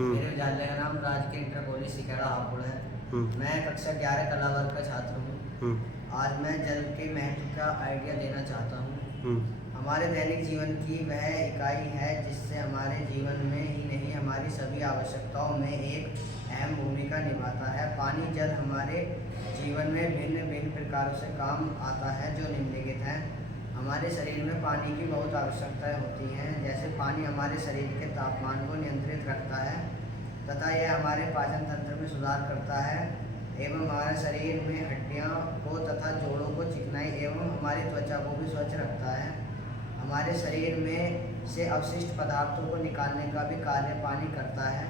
मेरे विद्यालय का नाम राजकीय इंटर कॉलेज सिखेड़ा हापुड़ है। मैं कक्षा 11 कला वर्ग का छात्र हूँ। आज मैं जल के महत्व का आइडिया देना चाहता हूँ। हमारे दैनिक जीवन की वह इकाई है जिससे हमारे जीवन में ही नहीं हमारी सभी आवश्यकताओं में एक अहम भूमिका निभाता है। पानी जल हमारे जीवन में भिन्न भिन्न प्रकारों से काम आता है जो निम्नलिखित हैं। हमारे शरीर में पानी की बहुत आवश्यकताएं होती हैं। जैसे पानी हमारे शरीर के तापमान को नियंत्रित रखता है तथा यह हमारे पाचन तंत्र में सुधार करता है एवं हमारे शरीर में हड्डियों को तथा जोड़ों को चिकनाई एवं हमारी त्वचा को भी स्वच्छ रखता है। हमारे शरीर में से अवशिष्ट पदार्थों को निकालने का भी कार्य पानी करता है।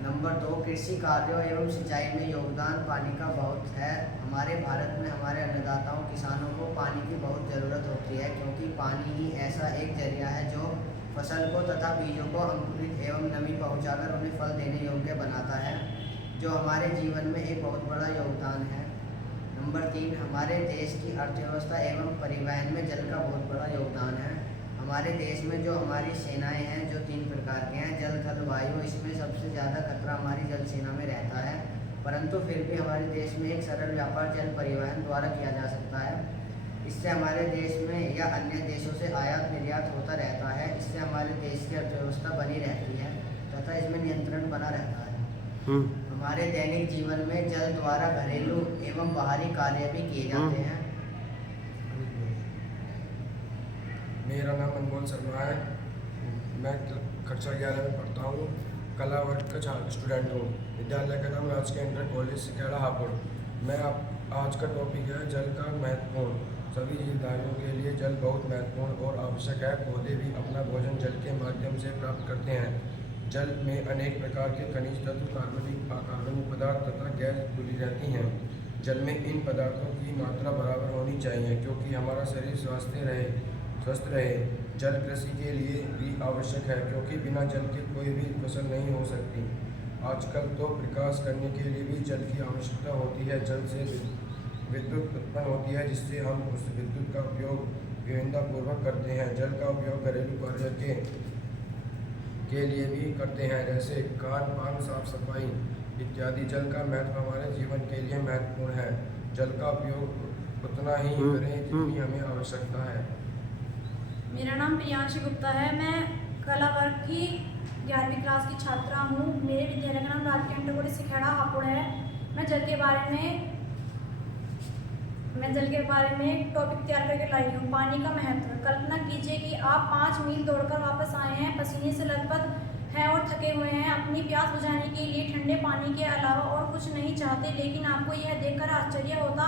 नंबर 2, कृषि कार्यों एवं सिंचाई में योगदान पानी का बहुत है। हमारे भारत में हमारे अन्नदाताओं किसानों को पानी की बहुत ज़रूरत होती है क्योंकि पानी ही ऐसा एक जरिया है जो फसल को तथा बीजों को अंकुरित एवं नमी पहुंचाकर उन्हें फल देने योग्य बनाता है, जो हमारे जीवन में एक बहुत बड़ा योगदान है। नंबर 3, हमारे देश की अर्थव्यवस्था एवं परिवहन में जल का बहुत बड़ा योगदान है। हमारे देश में जो हमारी सेनाएं हैं जो 3 प्रकार के हैं, जल थल वायु। इसमें सबसे ज़्यादा खतरा हमारी जल सेना में रहता है, परंतु फिर भी हमारे देश में एक सरल व्यापार जल परिवहन द्वारा किया जा सकता है। इससे हमारे देश में या अन्य देशों से आयात निर्यात होता रहता है। इससे हमारे देश की अर्थव्यवस्था बनी रहती है तथा इसमें नियंत्रण बना रहता है। हमारे दैनिक जीवन में जल द्वारा घरेलू एवं बाहरी कार्य भी किए जाते हैं। मेरा नाम अनमोल शर्मा है। मैं कक्षा 11 में पढ़ता हूँ। कला वर्ग का स्टूडेंट हूँ। विद्यालय का नाम राजकीय इंटर कॉलेज सिखेड़ा हापुड़। मैं आज का टॉपिक है जल का महत्वपूर्ण। सभी जीवधारियों के लिए जल बहुत महत्वपूर्ण और आवश्यक है। पौधे भी अपना भोजन जल के माध्यम से प्राप्त करते हैं। जल में अनेक प्रकार के खनिज तत्व, कार्बनिक अकार्बनिक पदार्थ तथा गैस घुली रहती हैं। जल में इन पदार्थों की मात्रा बराबर होनी चाहिए क्योंकि हमारा शरीर स्वस्थ रहे। जल कृषि के लिए भी आवश्यक है क्योंकि बिना जल के कोई भी फसल नहीं हो सकती। आजकल तो प्रकाश करने के लिए भी जल की आवश्यकता होती है। जल से विद्युत उत्पन्न होती है जिससे हम उस विद्युत का उपयोग विविधतापूर्वक करते हैं। जल का उपयोग घरेलू कार्य के लिए भी करते हैं, जैसे खान पान, साफ सफाई इत्यादि। जल का महत्व हमारे जीवन के लिए महत्वपूर्ण है। जल का उपयोग उतना ही करें जितनी हमें आवश्यकता है। मेरा नाम प्रियांशी गुप्ता है। मैं कला वर्ग की 11वीं क्लास की छात्रा हूँ। मेरे विद्यालय का नाम राजकीय इंटर कॉलेज सिखेड़ा हापुड़ है। मैं जल के बारे में टॉपिक तैयार करके लाई हूँ। पानी का महत्व। कल्पना कीजिए कि आप 5 मील दौड़कर वापस आए हैं, पसीने से लथपथ हैं और थके हुए हैं। अपनी प्यास बुझाने के लिए ठंडे पानी के अलावा और कुछ नहीं चाहते, लेकिन आपको यह देखकर आश्चर्य होता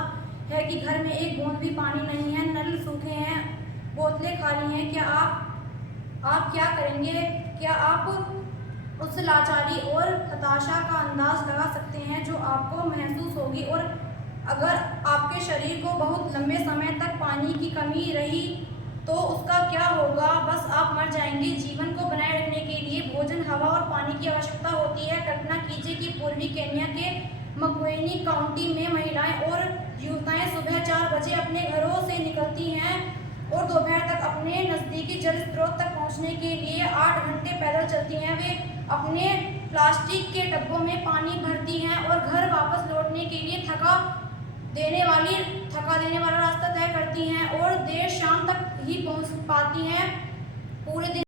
है कि घर में एक बूंद भी पानी नहीं है, नल सूखे हैं, बोतलें खाली हैं। क्या आप क्या करेंगे? क्या आप उस लाचारी और हताशा का अंदाज लगा सकते हैं जो आपको महसूस होगी? और अगर आपके शरीर को बहुत लंबे समय तक पानी की कमी रही तो उसका क्या होगा? बस आप मर जाएंगे। जीवन को बनाए रखने के लिए भोजन, हवा और पानी की आवश्यकता होती है। कल्पना कीजिए कि पूर्वी केन्या के मकुएनी काउंटी में महिलाएं और युवतियां सुबह 4 बजे अपने घरों से निकलती हैं और दोपहर तक अपने नज़दीकी जल स्रोत तक पहुंचने के लिए 8 घंटे पैदल चलती हैं। वे अपने प्लास्टिक के डब्बों में पानी भरती हैं और घर वापस लौटने के लिए थका देने वाला रास्ता तय करती हैं और देर शाम तक ही पहुंच पाती हैं। पूरे दिन